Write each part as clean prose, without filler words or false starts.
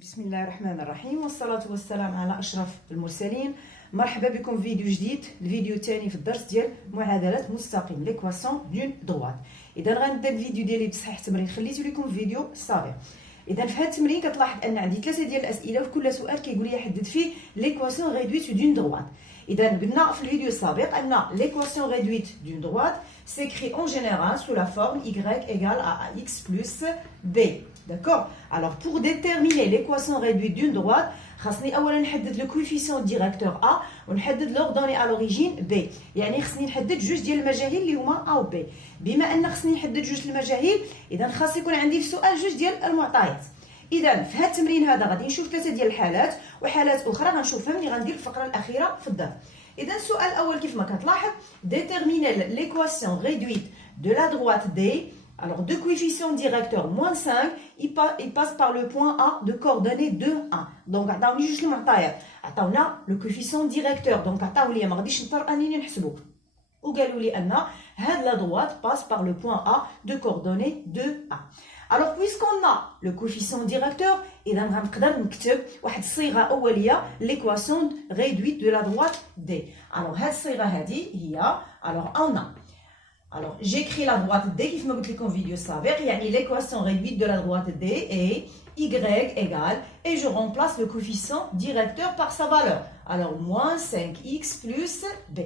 بسم الله الرحمن الرحيم والصلاة والسلام على أشرف المرسلين. مرحبا بكم في فيديو جديد، الفيديو الثاني في الدرس ديال معادلات مستقيم ليكواسيون دون دروات. إذا غنبدا الفيديو ديالي بصحيح تمرين خليته لكم في فيديو سابق. إذا في هذا التمرين كتلاحظ أن عندي ثلاثة ديال الأسئلة وفي كل سؤال كيقول لي حدد فيه ليكواسيون ريدويت دون دروات. إذا قلنا في الفيديو السابق أن l'équation réduite d'une droite s'écrit en général sous la forme y égale à ax plus b. D'accord? Alors pour déterminer l'équation réduite d'une droite, خاصني أولا نحدد le coefficient directeur A ونحدد l'ordonnée à l'origine B. يعني خاصني نحدد جوج ديال المجاهيل اللي هما A و B. بما أن خاصني نحدد جوج المجاهيل إذا خاص يكون عندي في السؤال جوج ديال المعطيات. إذا في هذا التمرين هذا غادي نشوف ثلاثة ديال الحالات وحالات أخرى غنشوفها ملي غندير الفقرة الأخيرة في الدرس. إذا السؤال الأول كيف ما كتلاحظ déterminer l'équation réduite de la droite D. Alors deux coefficients directeurs moins 5 il passe par le point A de coordonnées 2 1. Donc عطاوني جوج المعطيات عطاونا le coefficient directeur donc عطاو لي ما غاديش نضطر انني نحسبو وقالوا لي ان هاد la droite passe par le point A de coordonnées 2 1. Alors puisqu'on a le coefficient directeur إذا غنقدر نكتب واحد الصيغة أولية l'équation réduite de la droite D. Alors هاد الصيغة هادي هي alors on a alors j'écris la droite D كيف ما قلت لكم في فيديو سابق يعني l'équation réduite de la droite D est y égale et je remplace le coefficient directeur par sa valeur. Alors moins 5x plus b.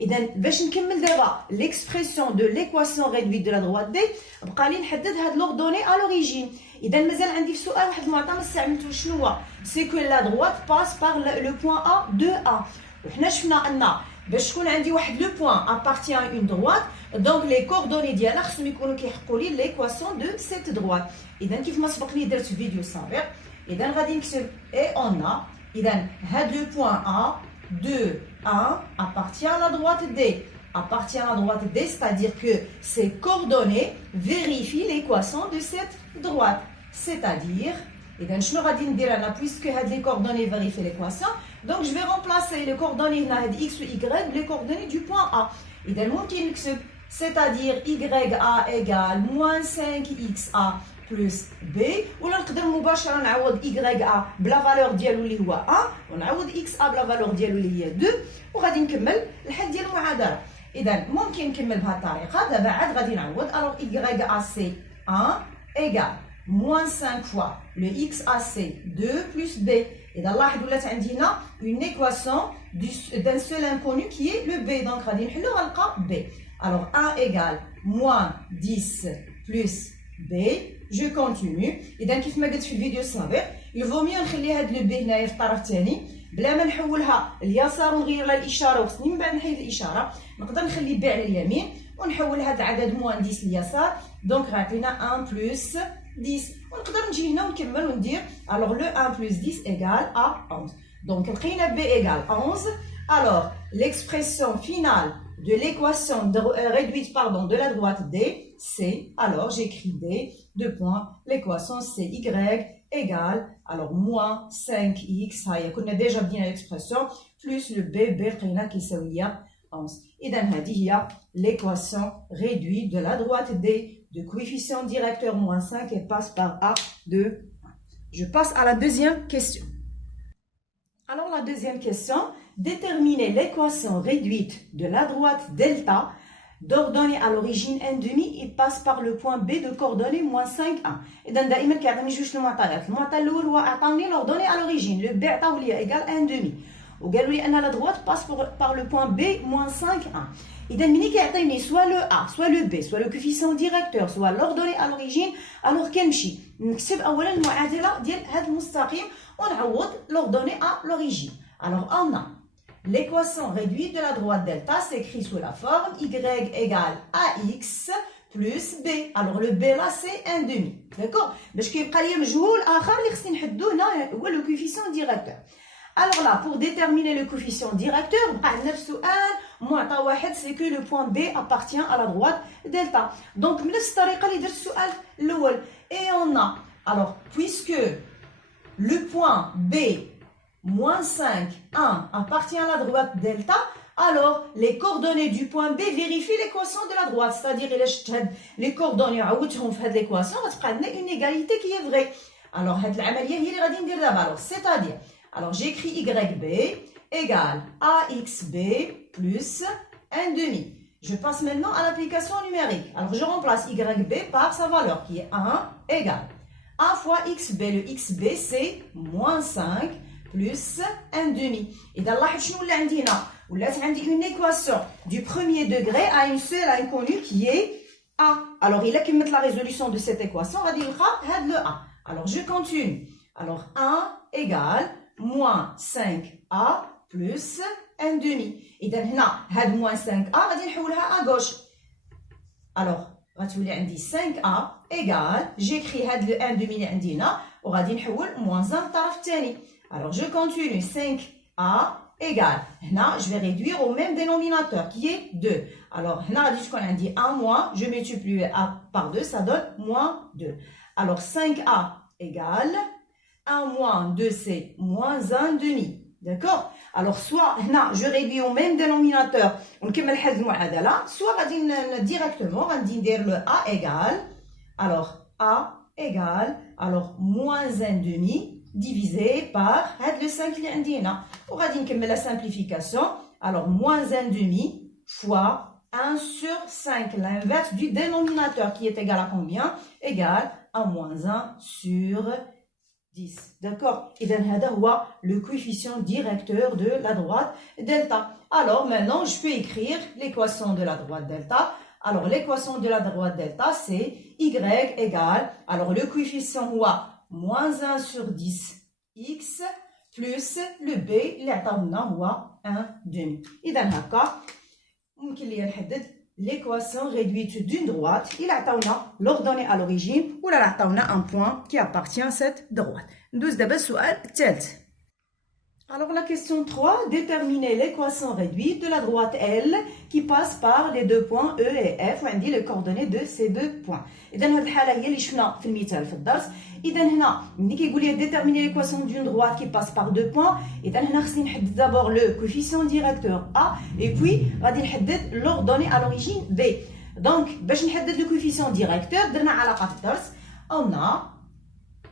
إذا باش نكمل دابا l'expression de l'équation réduite de la droite D بقى لي نحدد هاد l'ordonnée à l'origine. إذا مازال عندي في السؤال واحد المعطى ما استعملتوش شنو هو c'est que la droite passe par le point A 2A. وحنا شفنا أن باش تكون عندي واحد لو بوين appartient à une droite دونك لي كوردوني ديالها خصهم يكونوا كيحقوا لي ليكواسيون دو سيت دروات. اذا كيف ما سبق لي درت في فيديو سابق اذا غادي نكتب اي اون ا اذا هاد لو بوين ا 2 1 appartient à la droite D. Appartient à la droite D, c'est-à-dire que ces coordonnées vérifient l'équation de cette droite. C'est-à-dire إذا شنو غادي ندير أنا puisque هاد les coordonnées vérifient l'équation donc je vais remplacer les coordonnées هنا هاد x و y les coordonnées du point A. إذا ممكن نكتب c'est-à-dire YA égale moins 5XA plus B ولا نقدر مباشرة نعوض YA بلا فالور ديالو اللي هو 1 ونعوض XA بلا فالور ديالو اللي هي 2 وغادي نكمل الحل ديال المعادلة. إذا ممكن نكمل بهذه الطريقة. دابا عاد غادي نعوض alors YA c'est 1 égale moins 5 fois le XAC 2 plus B. إذا لاحظ ولات عندي هنا une équation d'un seul inconnu qui est le B. Donc غادي نحلو غنلقى B. Alors 1 égale moins 10 plus B. Je continue. إذا كيف ما قلت في الفيديو السابق il vaut mieux نخلي هاد لو B هنايا في الطرف الثاني بلا ما نحولها اليسار ونغير لها الإشارة وخصني من بعد نحيد الإشارة نقدر نخلي B على اليمين ونحول هاد العدد moins 10 اليسار دونك غيعطينا 1 plus 10 ونقدر نجي هنا ونكمل وندير alors le 1 plus 10 égale à 11. Donc لقينا B égale 11. Alors l'expression finale de l'équation réduite de la droite D c'est alors j'écris D deux points l'équation c'est y égale alors moins 5x هيا كنا ديجا بدينا l'expression plus le B لقينا كيساوي 11. إذا هذه هي l'équation réduite de la droite D de coefficient directeur moins 5 et passe par A de 1. Je passe à la deuxième question. Alors la deuxième question, déterminer l'équation réduite de la droite delta d'ordonnée à l'origine 1,5 et passe par le point B de coordonnées moins 5 1. إذا دائما كيعطيني جوج المعطيات. المعطى الأول هو عطاوني l'ordonnée à l'origine le B عطاو لي égal 1,5 وقالوا لي أن la droite passe par le point B moins 5 1. إذا ملي كيعطيني soit le A soit le B soit le coefficient directeur soit l'ordonnée à l'origine alors كنمشي نكتب أولا المعادلة ديال هذا المستقيم ونعوض l'ordonnée à l'origine. Alors on a l'équation réduite de la droite delta s'écrit sous la forme y égale ax plus b. Alors le b là c'est 1,5 d'accord باش كيبقى لي مجهول آخر اللي خصني نحدو هنا هو le coefficient directeur. Alors là, pour déterminer le coefficient directeur, on a le سؤال معطى واحد c'est que le point B appartient à la droite delta. Donc من نفس الطريقة اللي درت السؤال الأول. Et on a alors puisque le point B moins 5 1 appartient à la droite delta, alors les coordonnées du point B vérifient l'équation de la droite. C'est-à-dire إلا شفت هاد les coordonnées عوضتهم في هاد l'équation غتبقى عندنا une égalité qui est vraie. Alors, cette العملية هي اللي غادي ندير دابا. Alors, c'est-à-dire, alors j'écris YB égale AXB plus 1 demi. Je passe maintenant à l'application numérique. Alors, je remplace YB par sa valeur qui est 1 égale A fois XB. Le XB, c'est moins 5 plus 1 demi. Et dans la شنو ولا عندي هنا؟ ولات عندي une équation du premier degré à une seule inconnue qui est A. Alors, il a qu'à mettre la résolution de cette équation, غادي نلقى هاد le A. Alors, je continue. Alors, 1 égale moins 5A plus 1 demi. إذا هنا هاد moins 5A غادي نحولها à gauche. Alors, غتولي عندي 5A égale, j'écris هاد le 1 demi اللي عندي هنا وغادي نحول moins 1 الطرف الثاني. Alors, je continue. 5A égale. هنا, je vais réduire au même dénominateur qui est 2. Alors, هنا غادي تكون عندي 1 moins, je multiplie A par 2, ça donne moins 2. Alors, 5A égale 1 moins 2, c'est moins 1 demi. D'accord? Alors, soit هنا, je réduis au même dénominateur, ونكمل حل المعادلة, soit غادي directement, غادي ندير le A égale. Alors, A égale, alors, moins 1 demi divisé par le 5 اللي عندي هنا. وغادي نكمل la simplification. Alors, moins 1 demi fois 1 sur 5, l'inverse du dénominateur qui est égal à combien? Égal à moins 1 sur 10. D'accord? Et donc, هذا هو le coefficient directeur de la droite delta. Alors, maintenant, je peux écrire l'équation de la droite delta. Alors, l'équation de la droite delta, c'est y égale, alors le coefficient هو moins 1 sur 10 x plus le b اللي عطاونا هو 1 demi. إذا هكا ممكن ليا نحدد l'équation réduite d'une droite. Il عطاونا l'ordonnée à l'origine ولا عطاونا un point qui appartient à cette droite. ندوز دابا السؤال الثالث. Alors la question 3, déterminer l'équation réduite de la droite L qui passe par les deux points E et F وعندي les coordonnées de ces deux points. إذا هذه الحالة هي اللي شفنا في المثال في الدرس. إذا هنا ملي كيقول لي déterminer l'équation d'une droite qui passe par deux points, إذا هنا خصني نحدد d'abord le coefficient directeur A et puis غادي نحدد l'ordonnée à l'origine B. Donc باش نحدد le coefficient directeur درنا علاقة في الدرس. On a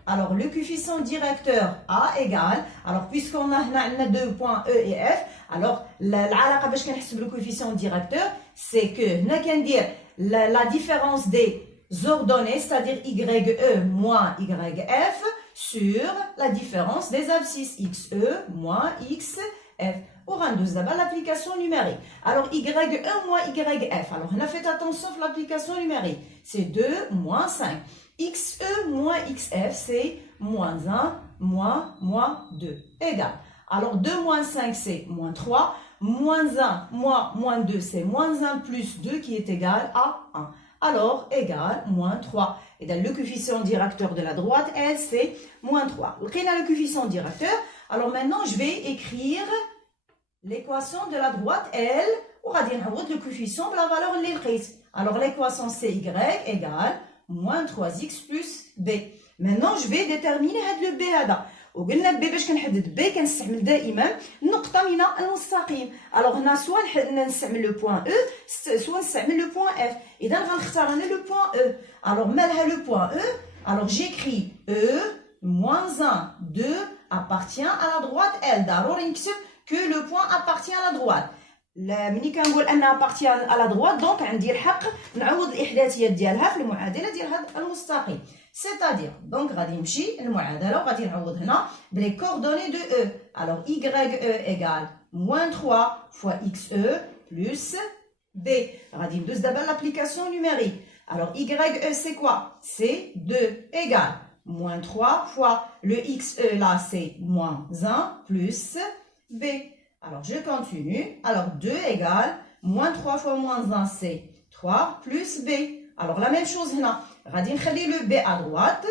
alors le coefficient directeur A égale, alors puisqu'on a deux points E et F, alors العلاقة باش كنحسب le coefficient directeur, c'est que هنا كندير la différence des ordonnées, c'est-à-dire YE moins YF sur la différence des abscisses XE moins XF. وغندوز دابا l'application numérique. Alors YE moins YF. Alors on a fait attention à l'application numérique. C'est 2 moins 5. XE moins XF, c'est moins 1 moins 2. Égal. Alors 2 moins 5, c'est moins 3. Moins 1 moins 2, c'est moins 1 plus 2 qui est égal à 1. Alors, égal moins 3. Et dans le coefficient directeur de la droite, L, c'est moins 3. On a le coefficient directeur. Alors maintenant, je vais écrire l'équation de la droite L. On va dire le coefficient de la valeur de alors l'équation c'est Y égale moins 3x plus B. Maintenant, je vais déterminer le B هذا. وقلنا B باش كنحدد B كنستعمل دائما نقطة من المستقيم. alors هنا سواء نستعمل le point E سواء نستعمل le point F. إذا غنختار أنا le point E. alors مالها le point E. alors j'écris E moins 1 2 appartient à la droite L. ضروري نكتب que le point appartient à la droite. ملي كنقول انها appartient à la droite donc عندي الحق نعوض الاحداثيات ديالها في المعادله ديال هذا المستقيم. c'est-à-dire donc غادي نمشي للمعادله وغادي نعوض هنا بلي coordonnées de E. alors YE égale moins 3 fois XE plus B. غادي ندوز دابا l'application numérique. alors YE c'est quoi? c'est 2 égale moins 3 fois le XE là c'est moins 1 plus B. Alors, je continue. Alors, 2 égale, moins 3 fois moins 1, c'est 3 plus B. Alors, la même chose, là. غادي نخلي le B à droite.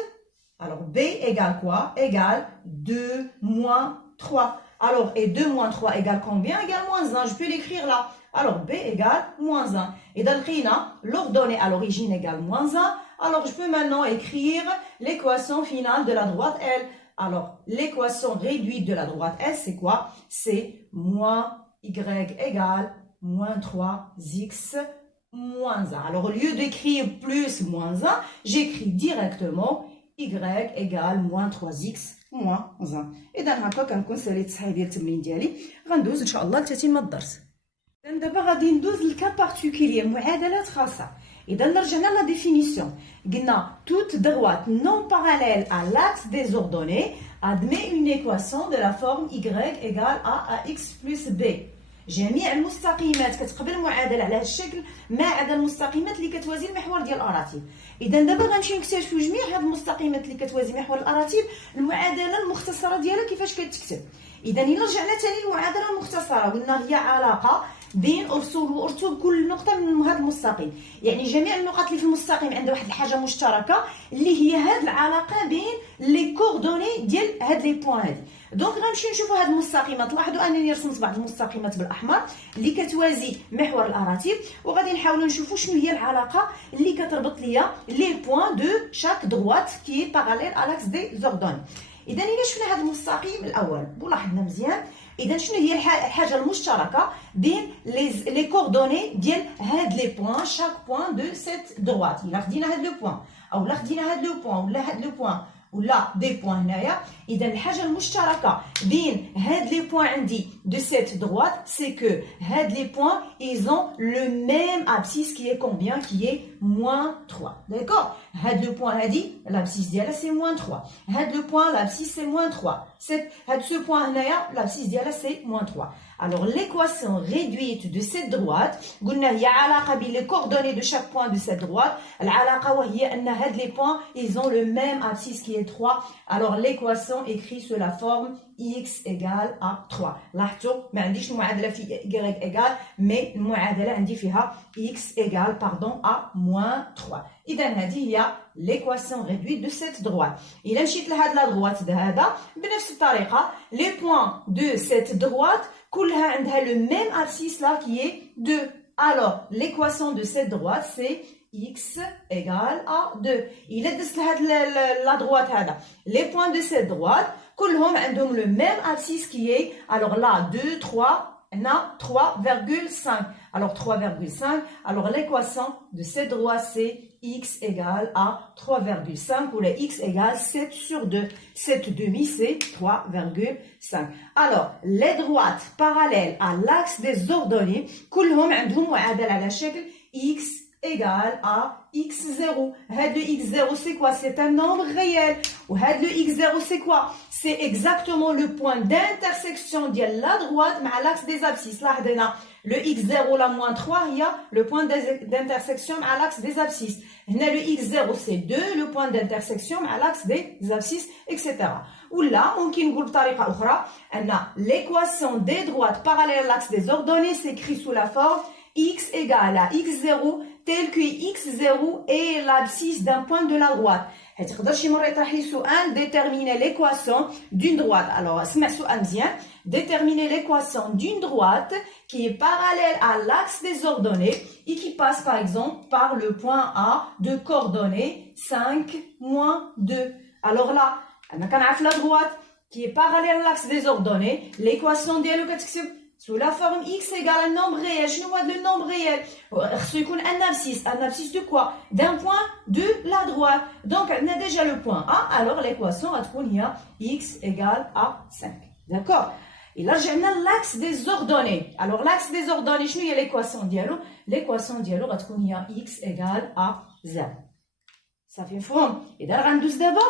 Alors, B égale quoi? Égale 2 moins 3. Alors, et 2 moins 3 égale combien? Égale moins 1. Je peux l'écrire là. Alors, B égale moins 1. Et dans le cas, l'ordonnée à l'origine égale moins 1. Alors, je peux maintenant écrire l'équation finale de la droite L. Alors, l'équation réduite de la droite S, c'est quoi? C'est moins Y égale moins 3x moins 1. Alors, au lieu d'écrire plus moins 1, j'écris directement y égale moins 3x moins 1. إذا هكا كنكون ساليت التصحيح ديال التمرين ديالي. غندوز إن شاء الله لتتمة الدرس. إذا دابا غادي ندوز للكا بارتيكولير معادلات خاصة. إذا رجعنا لا ديفينيسيون قلنا toute droite non parallèle à l'axe des ordonnées admet une équation de la forme y égale à x plus b. جميع المستقيمات كتقبل المعادله على هذا الشكل ما عدا المستقيمات اللي كتوازي المحور ديال الاراتيب. اذا دابا غنمشيو نكتشفوا جميع هاد المستقيمات اللي كتوازي محور الاراتيب المعادله المختصره ديالها كيفاش كتكتب. اذا الا رجعنا ثاني للمعادله المختصره قلنا هي علاقه بين افصول وارتب كل نقطه من هذا المستقيم، يعني جميع النقط اللي في المستقيم عندها واحد الحاجه مشتركه اللي هي هاد العلاقه بين لي كوردوني ديال هاد لي بوين هادي. دونك غنمشيو نشوفوا هاد المستقيمات. لاحظوا انني رسمت بعض المستقيمات بالاحمر اللي كتوازي محور الاراتيب، وغادي نحاولوا نشوفوا شنو هي العلاقه اللي كتربط ليا لي بوين دو شاك دروات كي باراليل على لاكس دي زوردون. اذا الا شفنا هذا المستقيم الاول ولاحظنا مزيان، اذا شنو هي الحاجه المشتركه بين لي كوردوني ديال هاد لي بوين شاك بوين دو سيت دروات. الا خدينا هاد لو بوين او لا خدينا هاد لو بوين ولا هاد لو بوين ولا دي بوين هنايا، اذا الحاجه المشتركه بين هاد لي بوين عندي دو سيت دروات سي كو هاد لي بوين ils ont le même abscisse qui est combien qui est moins 3. D'accord. هاد لو بوين هادي l'abscisse ديالها سي moins 3. هاد لو بوين l'abscisse c'est moins 3. هاد سو بوين هنايا l'abscisse ديالها سي moins 3. Alors l'équation réduite de cette droite قلنا هي علاقه بين les coordonnées de chaque point de cette droite. العلاقه وهي ان هاد لي بوين ils ont le même abscisse qui est 3. Alors l'équation écrit sous la forme x égale à 3. لاحظتوا ما عنديش المعادله في y égale mais المعادله عندي فيها x égale pardon à moins 3. اذا هذه هي l'équation réduite de cette droite. الا مشيت لهاد لا droite هذا بنفس الطريقه les points de cette droite كلها عندها le même abscisse là qui est 2. Alors l'équation de cette droite c'est x égale à 2. إلا دزت لهاد la droite هذا les points de cette droite كلهم عندهم le même abscisse qui est alors là 2 3 هنا 3,5. alors 3,5 alors l'équation de cette droite c'est x égale à 3,5 ou le x égale 7 sur 2. 7 demi c'est 3,5. alors les droites parallèles à l'axe des ordonnées كلهم عندهم معادلة على شكل x égale à x0. هاد le x0 c'est quoi? C'est un nombre réel. Ou هاد le x0 c'est quoi? C'est exactement le point d'intersection de la droite مع l'axe des abscisses. لاحظ هنا le x0 la moins 3 هي le point d'intersection مع l'axe des abscisses. هنا le x0 c'est 2 le point d'intersection مع l'axe des abscisses etc. ولا ممكن نقول بطريقة أخرى أن l'équation des droites parallèles à l'axe des ordonnées s'écrit sous la forme x égale à x0 tel que x0 est l'abscisse d'un point de la droite. تقدر شي مرة يطرح لي سؤال déterminer l'équation d'une droite. alors اسمع سؤال مزيان. déterminer l'équation d'une droite qui est parallèle à l'axe des ordonnées et qui passe par exemple par le point A de coordonnées 5 moins 2. alors là أنا كنعرف la droite qui est parallèle à l'axe des ordonnées l'équation ديالو كتكتب sous la forme x égale un nombre réel. شنو هو le nombre réel? خصو يكون un abscisse de quoi? d'un point de la droite. donc on a déjà le point A, alors l'équation غتكون هي x égale à 5. d'accord. et là رجعنا l'axe des ordonnées. alors l'axe des ordonnées شنو هي l'équation ديالو؟ l'équation ديالو غتكون هي x égale à 0. صافي مفهوم؟ اذا غندوز دابا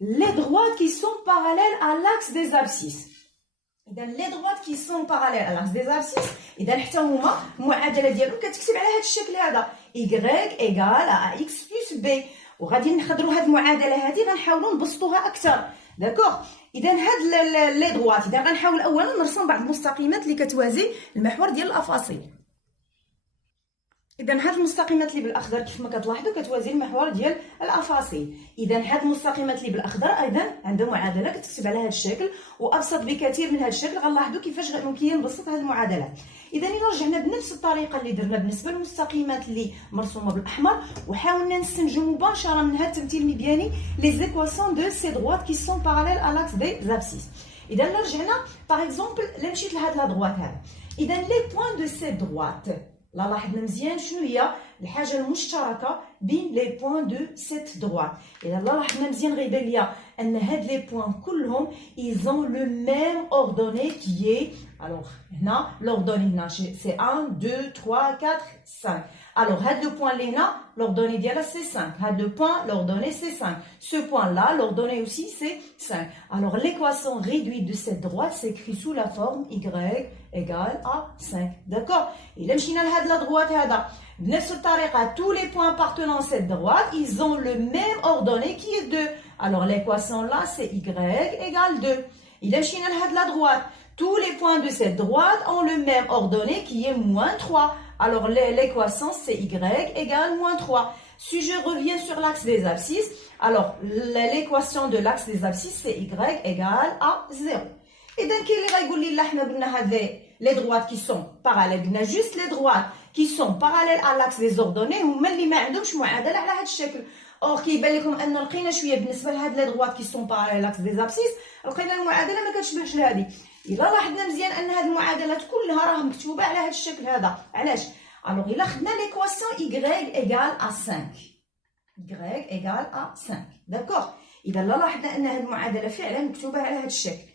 les droites qui sont parallèles à l'axe des abscisses. إذا les droites qui sont parallèles à l'axe des abscisses إذا حتى هما المعادلة ديالهم كتكتب على هذا الشكل هذا y égale à x plus b. وغادي نحضروا هذه المعادلة هذه غنحاولوا نبسطوها أكثر. داكوغ. إذا هاد لي droites إذا غنحاول أولا نرسم بعض المستقيمات اللي كتوازي المحور ديال الأفاصيل. إذا هاد المستقيمات اللي بالاخضر كيف ما كتلاحظوا كتوازي المحور ديال الافاصيل. اذا هاد المستقيمات اللي بالاخضر ايضا عندها معادله كتكتب على هذا الشكل وابسط بكثير من هذا الشكل. غنلاحظوا كيفاش ممكن نبسط هاد المعادله. اذا الا رجعنا بنفس الطريقه اللي درنا بالنسبه للمستقيمات اللي مرسومه بالاحمر وحاولنا نستنتجوا مباشره من هذا التمثيل المبياني لي زيكواسيون دو سي droites كي سون باراليل à l'axe des abscisses. اذا الا رجعنا باغ اكزومبل الا مشيت لهاد لا droite هذا. اذا لي بوين دو سي droite لا لاحظنا مزيان شنو هي الحاجه المشتركه بين لي بوين دو سيت دروات. اذا لا لاحظنا مزيان غيبان ليا ان هاد لي بوين كلهم ils ont le même ordonnée qui est alors هنا l'ordonnée هنا c'est 1 2 3 4 5. alors هاد لو بوين اللي هنا l'ordonnée ديالها c'est 5. هاد لو بوين l'ordonnée c'est 5. ce point là l'ordonnée aussi c'est 5. alors l'équation réduite de cette droite s'écrit sous la forme y égale à 5. d'accord. إلا مشينا لهاد لا droite هذا بنفس الطريقه tous les points appartenant à cette droite ils ont le même ordonnée qui est 2. alors l'équation là c'est y égale 2. إلا مشينا لهاد la droite tous les points de cette droite ont le même ordonnée qui est moins 3. alors l'équation c'est y égale moins 3. si je reviens sur l'axe des abscisses, alors l'équation de l'axe des abscisses c'est y égale à 0. إذا كاين اللي غايقول لي لا حنا قلنا هاد لي droites qui sont parallèles قلنا juste les droites qui sont parallèles à l'axe des ordonnées هما اللي ما عندهمش معادله على هاد الشكل. اور كيبان لكم ان لقينا شويه بالنسبه لهاد لي droites qui sont parallèles à l'axe des abscisses لقينا المعادله ما كتشبهش لهادي. الا لاحظنا مزيان ان هاد المعادلات كلها راه مكتوبه على هاد الشكل هذا. علاش؟ alors الا خدنا l'équation y égale à 5 y égale à 5. d'accord. اذا لاحظنا ان هاد المعادله فعلا مكتوبه على هاد الشكل.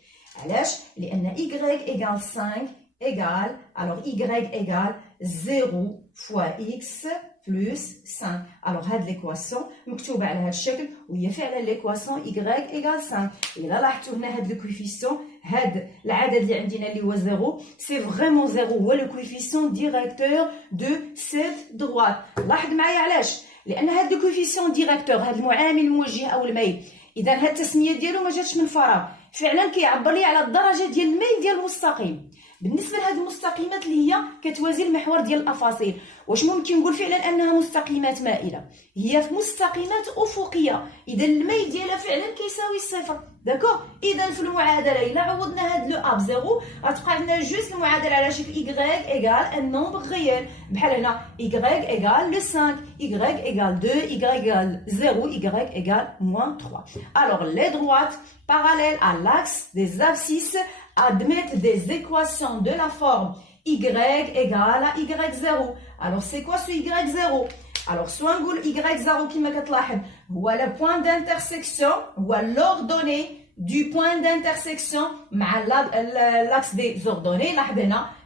علاش؟ لأن y égale 5 égale alors y égale 0 fois x plus 5. alors هاد l'équation مكتوبة على هاد الشكل وهي فعلا l'équation y égale 5. إلا لاحظتوا هنا هاد الكويفيسيون هاد العدد اللي عندنا اللي هو 0 سي فريمون 0 هو لو كويفيسيون ديريكتور دو سيت دروات. لاحظ معايا علاش؟ لأن هاد لو كويفيسيون ديريكتور هاد المعامل الموجه أو الميل إذا هاد التسمية ديالو ما جاتش من فراغ فعلا كيعبر لي على الدرجه ديال الميل ديال المستقيم. بالنسبه لهاد المستقيمات اللي هي كتوازي المحور ديال الافاصيل واش ممكن نقول فعلا انها مستقيمات مائله؟ هي مستقيمات افقيه اذا الميل ديالها فعلا كيساوي صفر. داكوغ. اذا في المعادله الا عوضنا هاد لو ا بزيرو غتبقى عندنا جوست المعادله على شكل y égale ان نومبر غيال بحال هنا y égale le 5 y égale 2 y égale 0 y égale moins 3. alors les droites parallèles à l'axe des abscisses admettent des équations de la forme y égale à y0. alors c'est quoi ce y0؟ alors soit نقول y0 كما كتلاحظ هو le point d'intersection هو l'ordonnée du point d'intersection مع l'axe des ordonnées. لاحظ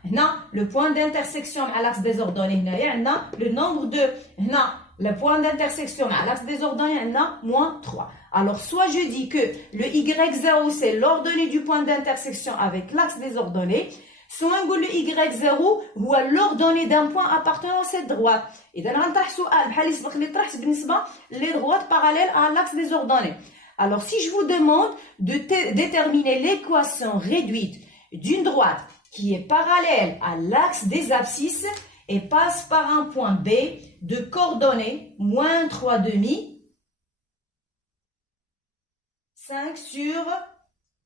هنا le point d'intersection مع l'axe des ordonnées هنايا عندنا le nombre de هنا le point d'intersection مع l'axe des ordonnées عندنا moins 3. alors soit je dis que le y0 c'est l'ordonnée du point d'intersection avec l'axe des ordonnées soit نقول le y0 هو l'ordonnée d'un point appartenant à cette droite. إذا غنطرح سؤال بحال اللي سبق اللي طرحت بالنسبة les droites parallèles à l'axe des ordonnées. alors si je vous demande de déterminer l'équation réduite d'une droite qui est parallèle à l'axe des abscisses et passe par un point B de coordonnées moins 3,5 5 sur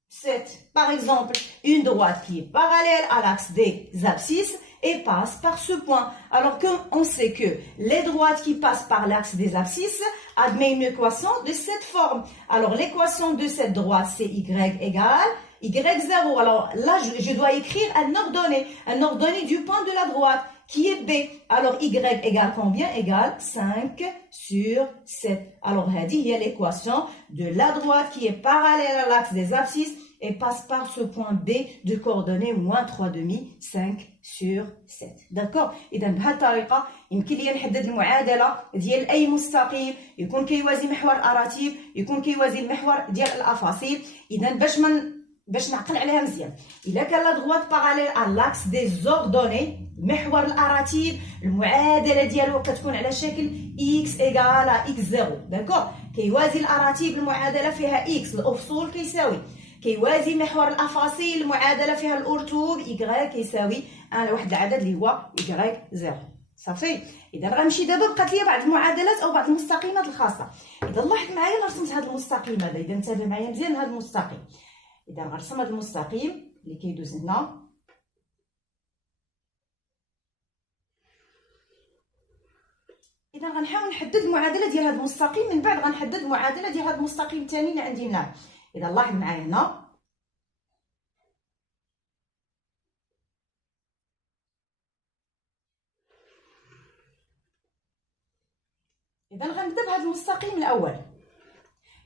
7. Par exemple, une droite qui est parallèle à l'axe des abscisses et passe par ce point. Alors qu'on sait que les droites qui passent par l'axe des abscisses admettent une équation de cette forme. Alors l'équation de cette droite c'est y égale y0. Alors là je dois écrire un ordonnée du point de la droite qui est B. alors y égale combien? Égale 5 sur 7. alors هذه هي l'équation de la droite qui est parallèle à l'axe des abscisses et passe par ce point B de coordonnées moins 3,5 5 sur 7. d'accord. إذا بهذه الطريقة يمكن لي نحدد المعادلة ديال أي مستقيم يكون كيوازي محور الأراتيب يكون كيوازي المحور ديال الأفاصيل. إذا باش نعقل عليها مزيان الا كان لا droite parallèle à l'axe des ordonnées محور الاراتيب المعادله ديالو كتكون على شكل x égale à x0. داكوغ. كيوازي الاراتيب المعادله فيها x الافصول كيوازي محور الافاصيل المعادله فيها الارتوب y كيساوي واحد العدد اللي هو y0. صافي. اذا غنمشي دابا بقات لي بعض المعادلات او بعض المستقيمات الخاصه. اذا لاحظ معايا انا رسمت هذا المستقيم هذا. اذا انتبه معايا مزيان هذا المستقيم. إذا غنرسم هذا المستقيم اللي كيدوز هنا إذا غنحاول نحدد المعادلة ديال هذا المستقيم من بعد غنحدد المعادلة ديال هذا المستقيم الثاني اللي عندي هنا. إذا لاحظ معايا هنا اذا غنبدا بهذا المستقيم الاول.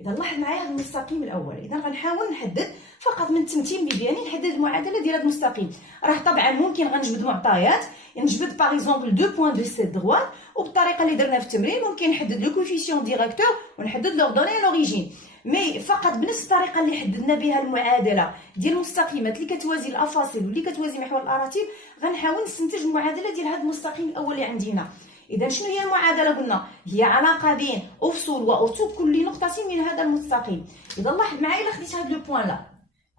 اذا لاحظ معايا هذا المستقيم الاول، اذا غنحاول نحدد فقط من التمثيل مزيانين نحدد المعادله ديال هذا المستقيم. راه طبعا ممكن غنجبد معطيات، نجبد باغ اكزومبل دو بوين دو سيت دروات، وبالطريقه اللي درنا في التمرين ممكن نحدد لو كوفيسيون ديريكتور ونحدد لوردوني لوريجين. مي فقط بنفس الطريقه اللي حددنا بها المعادله ديال المستقيمات اللي كتوازي الافاصيل واللي كتوازي محور الاراتيب، غنحاول نستنتج المعادله ديال هذا المستقيم الاول اللي عندنا. اذا شنو هي المعادله؟ قلنا هي علاقه بين افصول واوتو كل نقطه من هذا المستقيم. اذا لاحظ معايا الا خديت هذا لو بوين لا،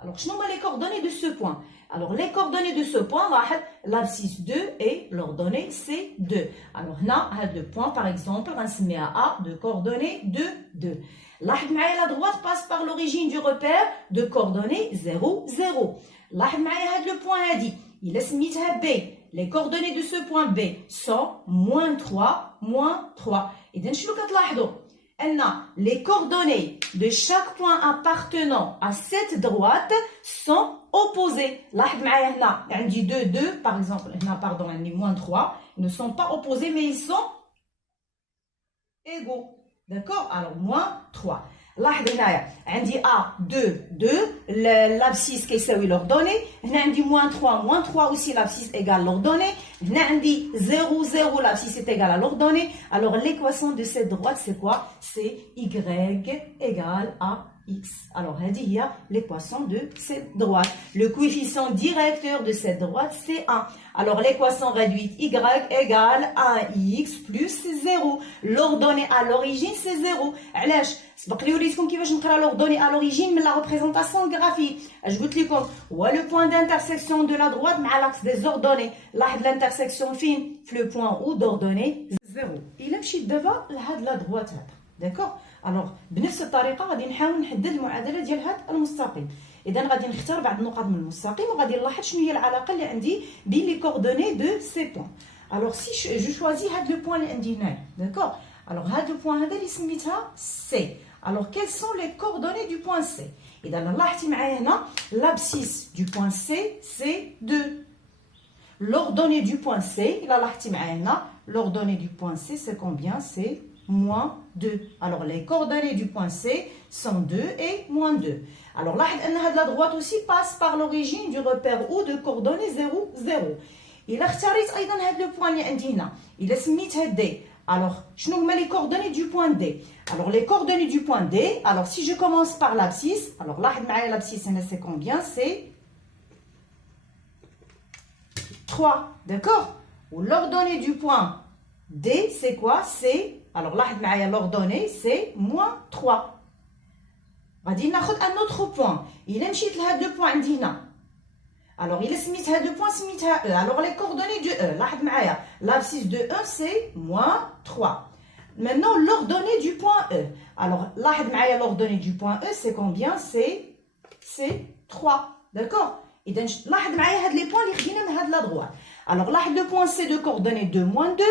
alors شنو هما لي كوردوني دو سو بوين؟ alors les coordonnées de ce point لاحظ l'abscisse 2 et l'ordonnée C2. alors هنا هذا لو بوين باغ اكزومبل غنسميها A de coordonnées 2 2. لاحظ معايا la droite passe par l'origine du repère de coordonnées 0 0. لاحظ معايا هذا لو بوين هادي الا سميتها B. les coordonnées de ce point B sont -3 -3. إذا شنو كتلاحظوا؟ أن les coordonnées de chaque point appartenant à cette droite sont opposées. لاحظ معايا هنا عندي 2 2 par exemple هنا باردون عندي -3. ils ne sont pas opposés mais ils sont égaux. d'accord alors -3. لاحظ هنايا عندي A 2 2 l'abscisse كيساوي لوردوني، هنا عندي -3 -3 aussi l'abscisse égale l'ordonnée، هنا عندي 0 0 l'abscisse est égale à l'ordonnée. alors l'équation de cette droite c'est quoi? c'est y égale à x. alors هذه هي l'équation de cette droite. le coefficient directeur de cette droite c'est 1. alors l'équation réduite y égale à x plus 0. l'ordonnée à l'origine c'est 0. علاش؟ سبق لي وريتكم كيفاش نقرا لوردوني à l'origine من لا ريبريزونطاسيون غرافيك. اش قلت لكم؟ هو لو بوين دانترسيكسيون دو لا droite مع لاكس دي زوردوني. لاحظ لانترسيكسيون فين؟ في لو بوين او دوردوني 0. الا مشيت دابا لهاد لا دروات هذا داكوغ، الوغ بنفس الطريقه غادي نحاول نحدد المعادله ديال هذا المستقيم. اذا غادي نختار بعض النقط من المستقيم وغادي نلاحظ شنو هي العلاقه اللي عندي بين لي كوردوني دو سي بوين. الوغ سي جو شوازي هاد لو بوين اللي عندي هنايا داكوغ، الوغ هاد لو بوين هذا اللي سميتها سي. alors quelles sont les coordonnées du point C? اذا لاحظتي معايا هنا l'abscisse du point C c'est 2. l'ordonnée du point C الا لاحظتي معايا هنا l'ordonnée du point C c'est combien? c'est -2. alors les coordonnées du point C sont 2 et -2. alors لاحظ ان هاد la droite aussi passe par l'origine du repère O de coordonnées 0 0. الا اختاريت ايضا هاد لو بوين اللي عندي هنا الا سميتها D. alors شنو هما les coordonnées du point D? alors les coordonnées du point D, alors si je commence par l'abscisse, alors لاحظ معايا l'abscisse هنا c'est combien? c'est 3. d'accord. ou l'ordonnée du point D c'est quoi? c'est alors لاحظ معايا l'ordonnée c'est -3. غادي ناخذ un autre point. الا مشيت لهاد لو بوين عندي هنا alors il سميت هاد لو بوين سميتها E. alors les coordonnées du E لاحظ معايا l'abscisse de E c'est -3. maintenant l'ordonnée du point E. alors لاحظ معايا l'ordonnée du point E c'est combien? c'est 3. d'accord. اذا لاحظ معايا هاد لي بوين اللي خدينا من هاد لا droite. alors لاحظ le point C de coordonnées 2 -2,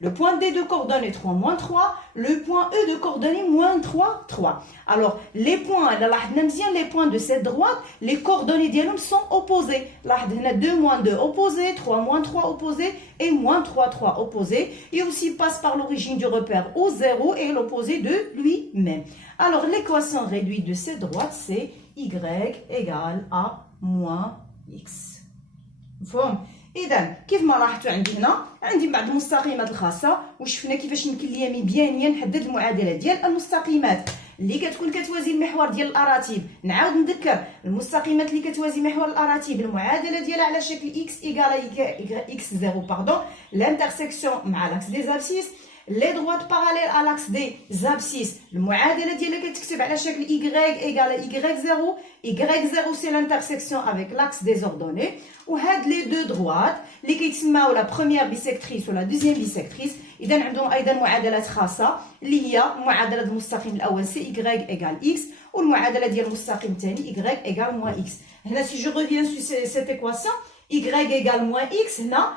le point D de coordonnées 3 -3, le point E de coordonnées -3 3. alors les points là لاحظنا مزيان les points de cette droite les coordonnées ديالهم sont opposées. لاحظ هنا 2 -2 opposé, 3 -3 opposé et -3 3 opposé. et aussi passe par l'origine du repère au 0 et l'opposé de lui-même. alors l'équation réduite de cette droite c'est y égale à -x. مفهوم؟ اذا كيف ما لاحظتوا عندي هنا عندي بعض المستقيمات الخاصه وشفنا كيفاش يمكن ليا مبيانيا نحدد المعادله ديال المستقيمات اللي كتكون كتوازي المحور ديال الاراتيب. نعاود نذكر المستقيمات اللي كتوازي محور الاراتيب المعادله ديالها على شكل x égale x0 pardon. l'intersection مع l'axe des abscisses. les droites parallèles à l'axe des abscisses المعادله ديالها كتكتب على شكل y égale y0. y0 c'est l'intersection avec l'axe des ordonnées. وهاد لي دو droites اللي كيتسماو لا بروميير بيسيكتريس ولا دوزيام بيسيكتريس اذا عندهم ايضا معادلات خاصه اللي هي معادله المستقيم الاول سي y égale x والمعادله ديال المستقيم الثاني y égale -x. هنا si je reviens sur cette équation y égale -x هنا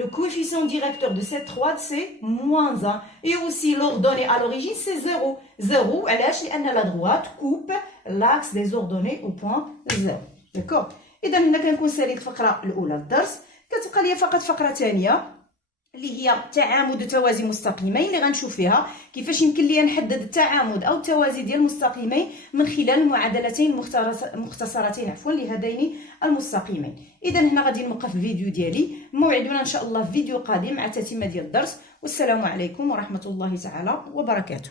le coefficient directeur de cette droite c'est -1 et aussi l'ordonnée à l'origine c'est 0 0. علاش؟ لان la droite coupe l'axe des ordonnées au point 0. d'accord. اذا هنا كنكون ساليت الفقره الاولى الدرس. كتبقى لي فقط فقره ثانيه اللي هي تعامد توازي مستقيمين، اللي غنشوف فيها كيفاش يمكن ليا نحدد التعامد او التوازي ديال المستقيمين من خلال المعادلتين المختصرتين لهذين المستقيمين. اذا هنا غادي نوقف الفيديو ديالي، موعدنا ان شاء الله في فيديو قادم مع التتمه ديال الدرس، والسلام عليكم ورحمه الله تعالى وبركاته.